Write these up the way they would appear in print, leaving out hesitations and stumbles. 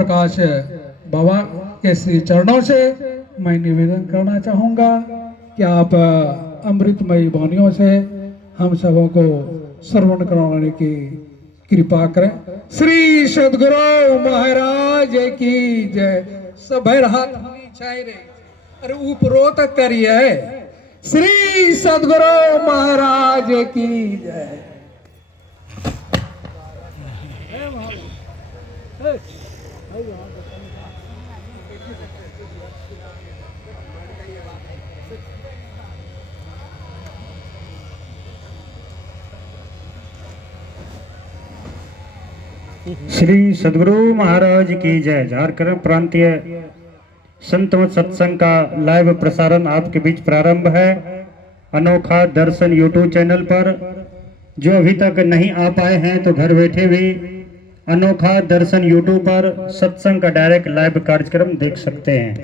प्रकाश बाबा के श्री चरणों से मैं निवेदन करना चाहूँगा कि आप अमृतमयी वाणियों से हम सबों को श्रवण करवाने की कृपा करें। श्री सदगुरु महाराज की जय। सब हाथ छाई रे अरे ऊपरो तक करिए। श्री सदगुरु महाराज की जय। श्री सदगुरु महाराज की जय। झारखंड प्रांतीय संतमत सत्संग का लाइव प्रसारण आपके बीच प्रारंभ है। अनोखा दर्शन यूट्यूब चैनल पर जो अभी तक नहीं आ पाए हैं तो घर बैठे भी अनोखा दर्शन यूट्यूब पर सत्संग का डायरेक्ट लाइव कार्यक्रम देख सकते हैं।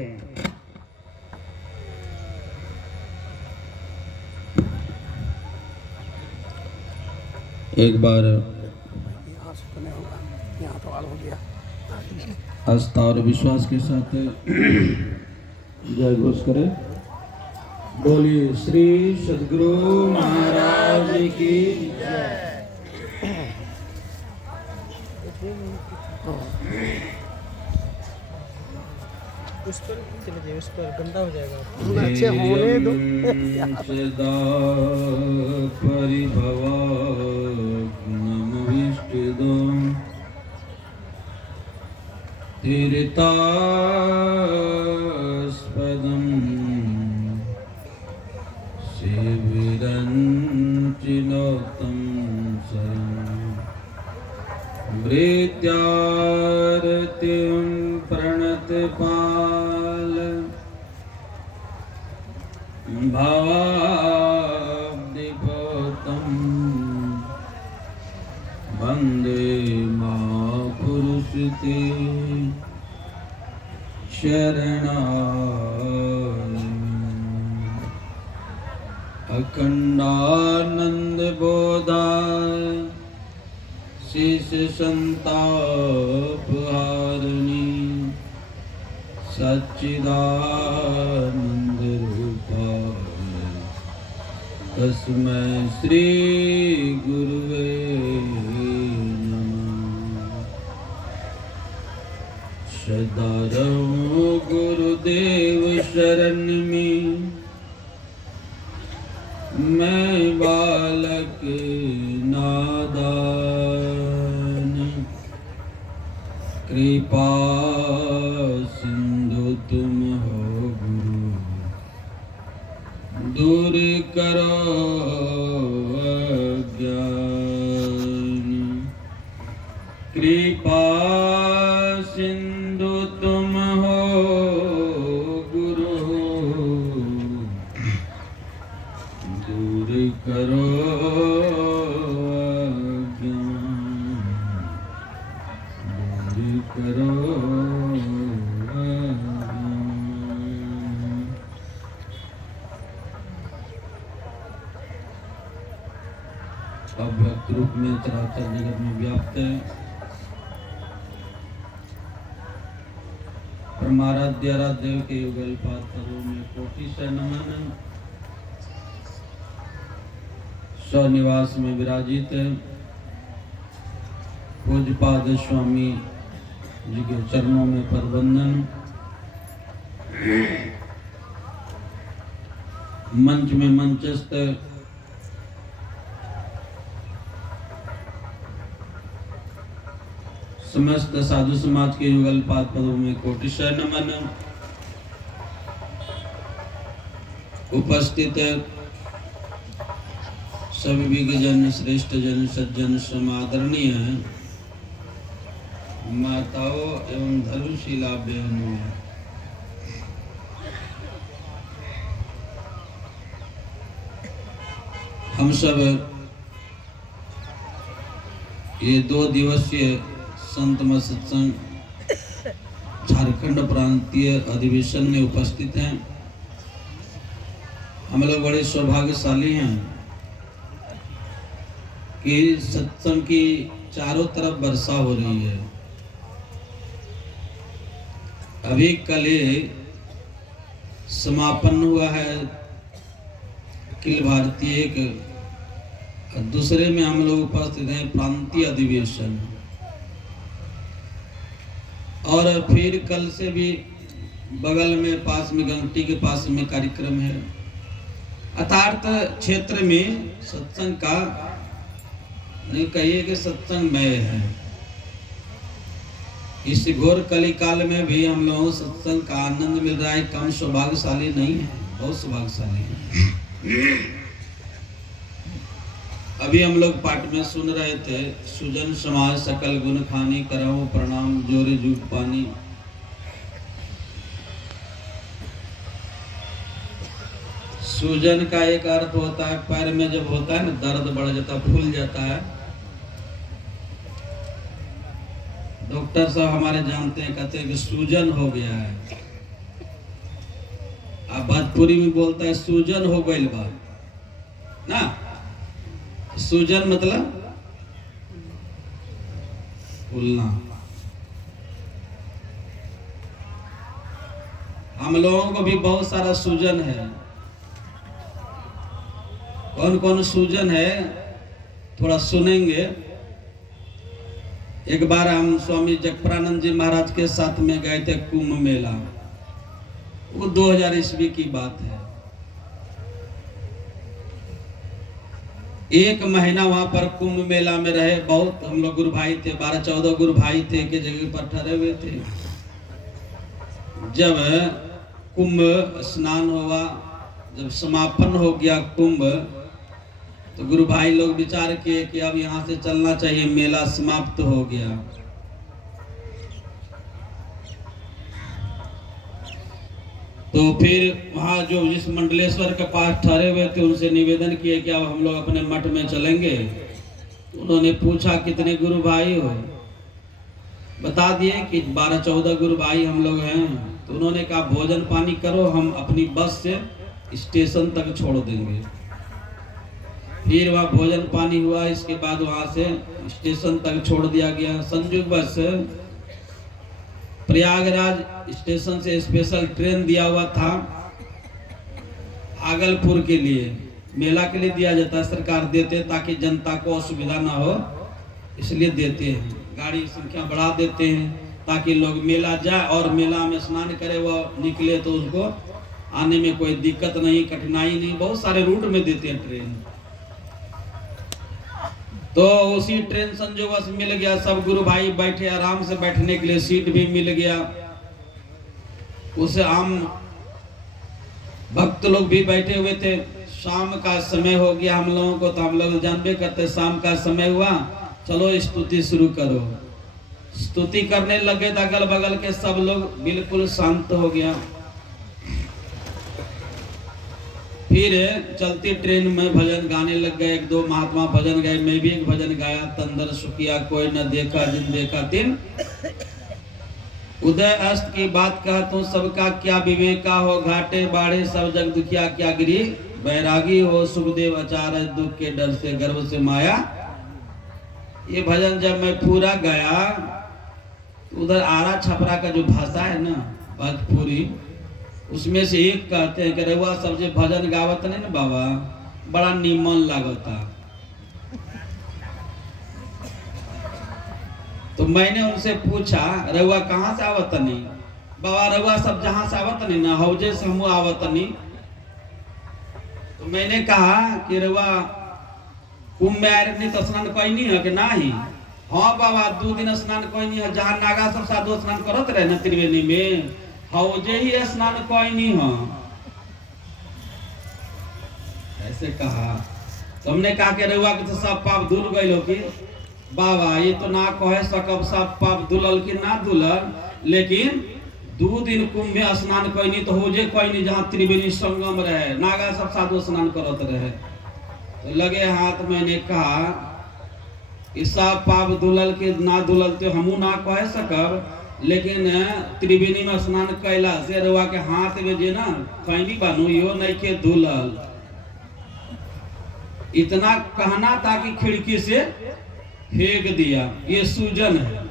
एक बार आस्था और विश्वास के साथ जय घोष करें। बोलिए श्री सदगुरु महाराज की जय। उस पर चले जाइए, उस पर गंदा हो जाएगा। अच्छे होने दो। सदा परिभवा नमविष्टुदम् तीर्थास्पदम् शिविरं चिनोक्तं शरणं मृत्यार्तिं प्रणतपाल भावाब्धिपोतं वन्दे महापुरुषते शरणागतम्। अखंडानंद बोधाय शेष संताप हारिणी सच्चिदानंद रूपाय तस्मै श्री गुरुवे नमः। सदा रहो गुरुदेव शरण में मैं बालक नादान कृपा सिंधु तुम हो गुरु दूर करो अज्ञान। कृपा सिंधु तुम हो गुरु दूर करो अज्ञान, दूर करो अज्ञान। अव्यक्त रूप में चराचर जगत में व्याप्त है। परमाराध्य आराध्य के युगल पात्रों में कोटि से नमन। स्वनिवास में विराजित पूज्यपाद स्वामी जी के चरणों में परवंदन। मंच में मंचस्थ समस्त साधु समाज के युगल पाद पदों में कोटिशः नमन। उपस्थित सभी विज्ञजन श्रेष्ठ जन सज्जन समादरणीय माताओं एवं धर्मशीला बहनों, हम सब ये 2 दिवसीय संत मत सत्संग झारखंड प्रांतीय अधिवेशन में उपस्थित हैं। हम लोग बड़े सौभाग्यशाली हैं कि सत्संग की चारों तरफ वर्षा हो रही है। अभी कल ही समापन हुआ है अखिल भारतीय एक, दूसरे में हम लोग उपस्थित हैं प्रांतीय अधिवेशन, और फिर कल से भी बगल में पास में गंगटी के पास में कार्यक्रम है। अर्थात क्षेत्र में सत्संग का नहीं कहिए कि सत्संगमय है। इस घोर कली काल में भी हम लोगों को सत्संग का आनंद मिल रहा है। कम सौभाग्यशाली नहीं है, बहुत सौभाग्यशाली है। अभी हम लोग पाठ में सुन रहे थे, सुजन समाज सकल गुण खानी, कराओ प्रणाम जोरे जूट पानी। सूजन का एक अर्थ होता है पैर में जब होता है ना दर्द बढ़ जाता है, फूल जाता है। डॉक्टर साहब हमारे जानते हैं, कहते हैं कि सूजन हो गया है। आप भोजपुरी में बोलता है सूजन हो गई बा ना। सूजन मतलब फूलना। हम लोगों को भी बहुत सारा सूजन है। कौन कौन सूजन है थोड़ा सुनेंगे। एक बार हम स्वामी जगप्रानंद जी महाराज के साथ में गए थे कुंभ मेला, वो 2000 ईस्वी की बात है। एक महीना वहां पर कुंभ मेला में रहे। बहुत हम लोग गुरु भाई थे, 12-14 गुरु भाई थे के जगह पर ठहरे हुए थे। जब कुंभ स्नान हुआ, जब समापन हो गया कुंभ, तो गुरु भाई लोग विचार किए कि अब यहाँ से चलना चाहिए, मेला समाप्त हो गया। तो फिर वहाँ जो जिस मंडलेश्वर के पास ठहरे हुए थे उनसे निवेदन किए कि अब हम लोग अपने मठ में चलेंगे। तो उन्होंने पूछा कितने गुरु भाई हो, बता दिए कि 12-14 गुरु भाई हम लोग हैं। तो उन्होंने कहा भोजन पानी करो, हम अपनी बस से स्टेशन तक छोड़ देंगे। फिर वहाँ भोजन पानी हुआ, इसके बाद वहाँ से स्टेशन तक छोड़ दिया गया। संयोग बस प्रयागराज स्टेशन से स्पेशल ट्रेन दिया हुआ था भागलपुर के लिए, मेला के लिए दिया जाता है, सरकार देते ताकि जनता को असुविधा ना हो, इसलिए देते हैं। गाड़ी संख्या बढ़ा देते हैं ताकि लोग मेला जाए और मेला में स्नान करे, वो निकले तो उसको आने में कोई दिक्कत नहीं, कठिनाई नहीं। बहुत सारे रूट में देते हैं ट्रेन। तो उसी ट्रेन संजोगवश मिल गया, सब गुरु भाई बैठे, आराम से बैठने के लिए सीट भी मिल गया। उसे आम भक्त लोग भी बैठे हुए थे। शाम का समय हो गया हम लोगों को, तो हम लोग जानबे करते शाम का समय हुआ, चलो स्तुति शुरू करो। स्तुति करने लगे तो अगल बगल के सब लोग बिल्कुल शांत हो गया। फिर चलती ट्रेन में भजन गाने लग गए। 1-2 महात्मा भजन गाए, मैं भी एक भजन गाया, तंदर सुखिया कोई न देखा जिन देखा तिन। उदय अस्त की बात कहता हूँ, सबका क्या विवेका हो, घाटे बाढ़े सब जग दुखिया क्या गिरी, बैरागी हो सुखदेव आचार्य दुख के डर से गर्व से माया। ये भजन जब मैं पूरा गाया, उधर आरा छपरा का जो भाषा है ना भोजपुरी, उसमें से एक कहते हैं कि रउआ सब जे भजन गावत नहीं ना बाबा, बड़ा निमन लागता। तो मैंने उनसे पूछा रउआ कहाँ से आवत नहीं? बाबा रउआ सब जहाँ से आवत नहीं ना, हौजे से हम आवत नहीं। तो मैंने कहा कि रउआ कुंभ में आए नहीं तो स्नान कोई नहीं है कि नहीं? हाँ बाबा 2 दिन स्नान कोई नहीं है, जहाँ नागा सब साधु स्नान करत रहे ना त्रिवेणी में, हौजे ही स्नान कोई नहीं है, ऐसे कहा। तो हमने कहा कि रउआ के तो सब पाप धुल गए हो कि बाबा, ये तो ना कहे सकब सब पाप धुलल कि ना धुलल, लेकिन 2 दिन कुंभ में स्नान कोई नहीं तो हौजे कोई नहीं, जहाँ त्रिवेणी संगम रहे, नागा सब साधु स्नान करत रहे। तो लगे हाथ, मैंने कहा कि सब पाप धुलल के ना धुलल तो हमू ना कह सकब, लेकिन त्रिवेणी में स्नान कैला से रउआ के हाथ में जे ना खैनी बानू यो नहीं के धुलल। इतना कहना था कि खिड़की से फेंक दिया। ये सूजन है,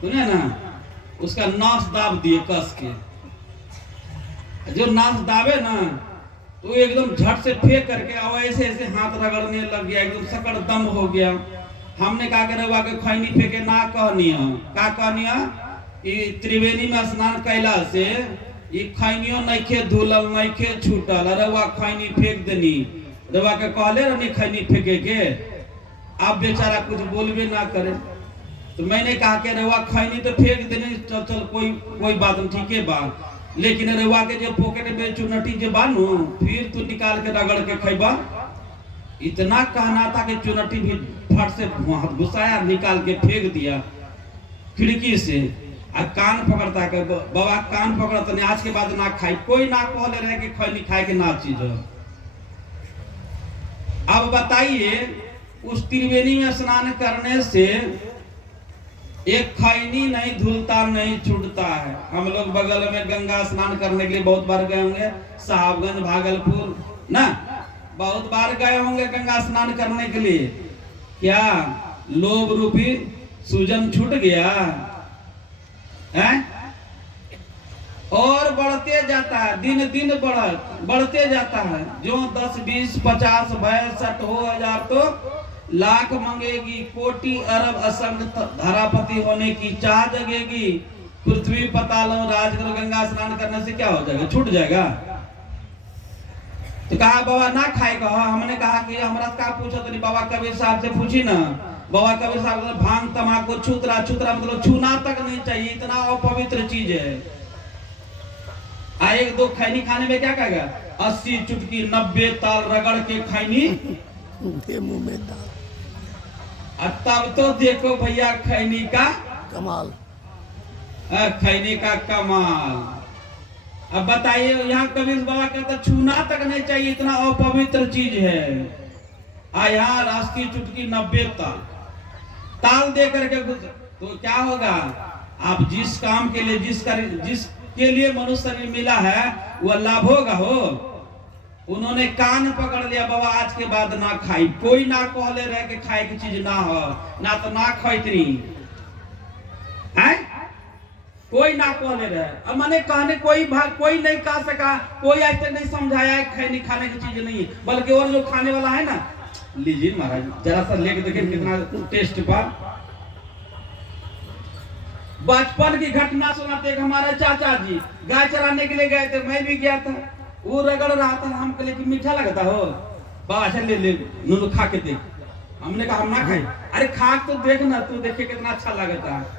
सुने ना, उसका नाश दाब दिए कस के। जो नाश दाबे ना तो एकदम झट से फेंक करके और ऐसे ऐसे हाथ रगड़ने लग गया, एकदम सकड़ दम हो गया। हमने कहा कि रउआ के खैनी फेंके ना कहनी है, का कहनी है कि त्रिवेणी में स्नान कैला से ये खैनियो नइखे धुलल नइखे छूटल, रउआ खैनी फेंक देनी। रउआ के कहले रहनी खैनी फेंके के, आप बेचारा कुछ बोलबे ना करे। तो मैंने कहा कि रउआ खैनी तो फेंक देनी, चल कोई बात नहीं, ठीक है बा, लेकिन रउआ के जो पॉकेट में चुनटी जो बानू फिर तू निकाल के रगड़ के खैबा। इतना कहना था कि चुनटी भी फट से घुसाया, निकाल के फेंक दिया खिड़की से। आ कान पकड़ता के बाबा कान पकड़ता नहीं, आज के बाद ना खाई। कोई ना कहले रहे कि खैनी खाए के ना चीज। अब बताइए उस त्रिवेणी में स्नान करने से एक खैनी नहीं धुलता नहीं छूटता है। हम लोग बगल में गंगा स्नान करने के लिए बहुत बार गए होंगे, साहबगंज भागलपुर ना, बहुत बार गए होंगे गंगा स्नान करने के लिए। क्या लोभ रूपी सूजन छूट गया है? और बढ़ते जाता है, दिन दिन बढ़ते जाता है। जो 10 20 50 62 हो हजार तो लाख मांगेगी, कोटि अरब असंख्य धरापति होने की चाह जगेगी। पृथ्वी पताल राज करो, गंगा स्नान करने से क्या हो जाएगा, छूट जाएगा। तो कहा बाबा ना खाए कहा। हमने कहा कि हमरा का पूछो तो नहीं, बाबा कबीर साहब से पूछी ना। बाबा कबीर साहब ने भांग तमाकू छूतरा मतलब छूना तक नहीं चाहिए, इतना अपवित्र चीज है। एक दो खैनी खाने में क्या कहेगा, 80 चुटकी 90 ताल रगड़ के खैनी मुंह में डाल। तब तो देखो भैया खैनी का कमाल, खैनी का कमाल। अब बताइए यहाँ कबीर बाबा कहता छूना तक नहीं चाहिए, इतना अपवित्र चीज है। यहाँ 80 चुटकी 90 ताल दे करके तो क्या होगा। आप जिस काम के लिए जिसके लिए मनुष्य शरीर मिला है वह लाभ होगा हो। उन्होंने कान पकड़ लिया, बाबा आज के बाद ना खाई। कोई ना कहले रहे कि खाए की चीज ना हो, ना तो ना खैतरी है, कोई ना कहले रहे। अब मैंने कहने कोई नहीं कह सका, कोई ऐसे नहीं समझाया खैनी खाने की चीज नहीं है। बल्कि और जो खाने वाला है ना, लीजिए महाराज जरा सा लेके देखिए कितना टेस्ट पर। बचपन की घटना सुनाते, हमारे चाचा जी गाय चराने के लिए गए थे, मैं भी गया था। वो रगड़ रहा था, हम कहले कि मीठा लगता हो बाबा, अच्छा ले नूनू खा के देख। हमने कहा हम ना खाए। अरे खा तो देख ना, तू देखे कितना अच्छा लगता है।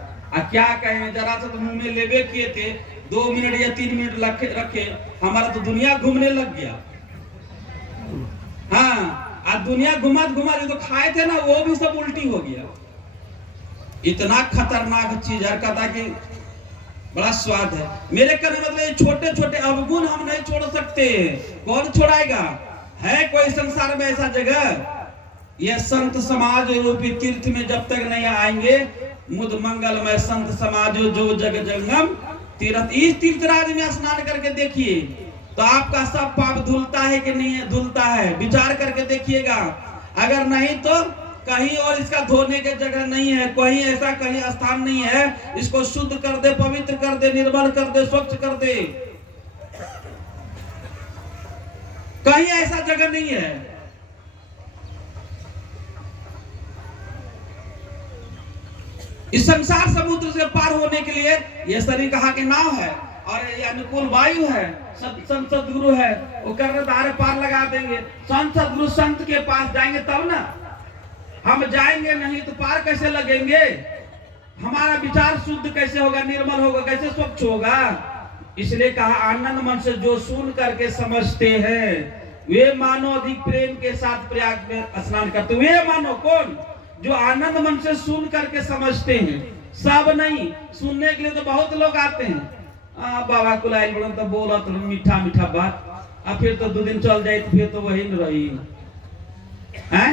क्या कहें, जरा सा तो मुंह में लेवे किए थे, 2 मिनट या 3 मिनट रखे, हमारा तो दुनिया घूमने लग गया। हाँ, आज दुनिया घुमा जो तो खाए थे ना वो भी सब उल्टी हो गया। इतना खतरनाक चीज है, कहता कि बड़ा स्वाद है। मेरे कहने मतलब छोटे छोटे अवगुण हम नहीं छोड़ सकते, कौन छोड़ाएगा। है कोई संसार में ऐसा जगह, यह संत समाज रूपी तीर्थ में जब तक नहीं आएंगे, मुद मंगल में संत समाज जो जग जंगम तीर्थ। इस तीर्थराज में स्नान करके देखिए तो आपका सब पाप धुलता है कि नहीं है, धुलता है। विचार करके देखिएगा, अगर नहीं तो कहीं और इसका धोने की जगह नहीं है, कहीं ऐसा कहीं स्थान नहीं है। इसको शुद्ध कर दे, पवित्र कर दे, निर्मल कर दे, स्वच्छ कर दे, कहीं ऐसा जगह नहीं है। इस संसार समुद्र से पार होने के लिए यह शरीर कहा के नाव है और ये अनुकूल वायु है। संत सदगुरु है, वो कर धारे पार लगा देंगे। संत सदगुरु संत के पास जाएंगे तब ना, हम जाएंगे नहीं तो पार कैसे लगेंगे। हमारा विचार शुद्ध कैसे होगा, निर्मल होगा, कैसे स्वच्छ होगा। इसलिए कहा आनंद मन से जो सुन करके समझते हैं वे मानो अधिक प्रेम के साथ प्रयाग में स्नान करते। वे मानो कौन, जो आनंद मन से सुन करके समझते हैं। सब नहीं, सुनने के लिए तो बहुत लोग आते हैं। बाबा कुलाइल बड़न तो बोला तो मीठा मीठा बात, अब फिर तो 2 दिन चल जाए तो फिर तो वही न रही है।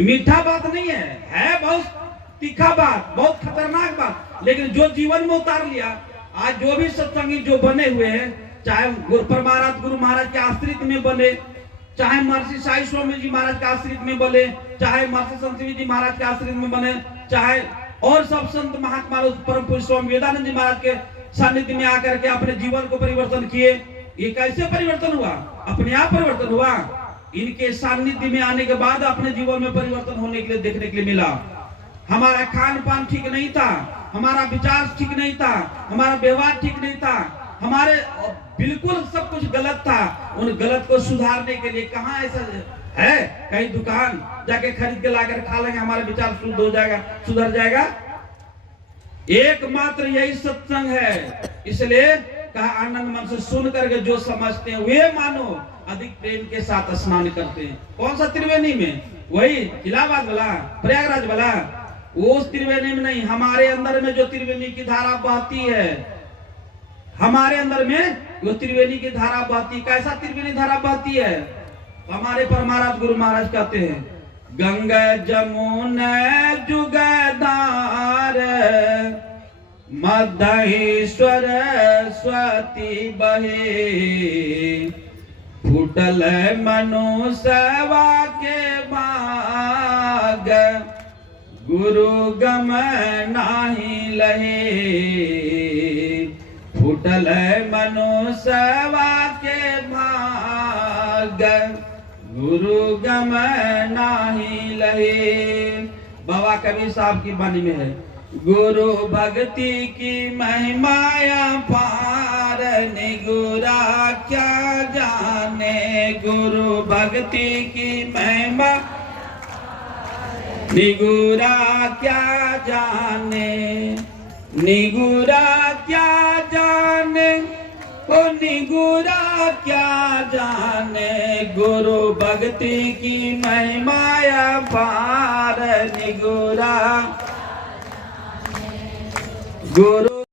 मीठा बात नहीं है बहुत तीखा बात, बहुत खतरनाक बात। लेकिन जो जीवन में उतार लिया, आज जो भी सत्संगी जो बने हुए हैं, चाहे गुरु महाराज के आश्रित में बने, चाहे महर्षि साई स्वामी जी महाराज के आश्रित में बने, चाहे महर्षि संत जी महाराज के आश्रित में बने, चाहे और सब संत महात्मा लोग परम पूज्य स्वामी विवेकानंद जी महाराज के सानिध्य में आकर के अपने जीवन को परिवर्तन किए। ये कैसे परिवर्तन हुआ? अपने आप परिवर्तन हुआ। इनके सानिध्य में आने के बाद अपने जीवन में परिवर्तन होने के लिए देखने के लिए मिला। हमारा खान पान ठीक नहीं था, हमारा विचार ठीक नहीं था, हमारा व्यवहार ठीक नहीं था, हमारे बिल्कुल सब कुछ गलत था। उन गलत को सुधारने के लिए कहाँ ऐसा है कहीं दुकान जाके खरीद के लाकर खा लेंगे हमारा विचार शुद्ध हो जाएगा, सुधर जाएगा? एकमात्र यही सत्संग है। इसलिए कहा आनंद मन से सुन करके जो समझते हैं वे मानो अधिक प्रेम के साथ स्नान करते हैं। कौन सा त्रिवेणी में? वही इलाहाबाद वाला, प्रयागराज वाला, उस त्रिवेणी में नहीं, हमारे अंदर में जो त्रिवेणी की धारा बहती है, हमारे अंदर में वो त्रिवेणी की धारा बहती। कैसा त्रिवेणी धारा बहती है? हमारे पर महाराज गुरु महाराज कहते हैं, गंगा जमुना जुगदार मध्येश्वर सरस्वती बहे, फूटल मनुष्यवा के भाग, गुरु गम नाही लहे। फूटल मनुष्यवा के भाग, गुरु गम नाही लहे। बाबा कबीर साहब की वाणी में है, गुरु भक्ति की महिमाया पार, निगुरा क्या जाने। गुरु भक्ति की महिमा निगुरा क्या जाने, निगुरा क्या जाने, ओ निगुरा क्या जाने। गुरु भक्ति की महिमाया पार, निगुरा गुरु